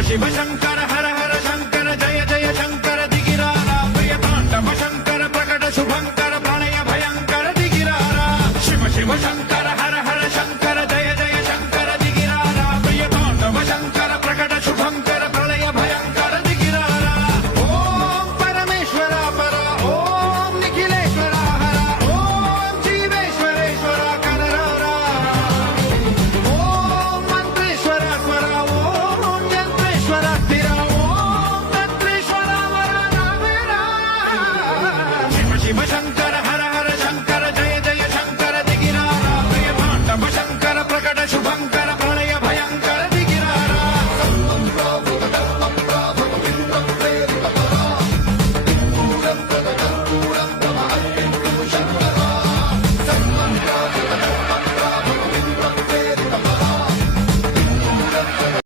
शिव शंकर हर हर शंकर जय जय शंकर दिगिरारा प्रिय तांडव शंकर प्रकट शुभंकर प्रणय भयंकर दिगिरारा शिव शिव शंकर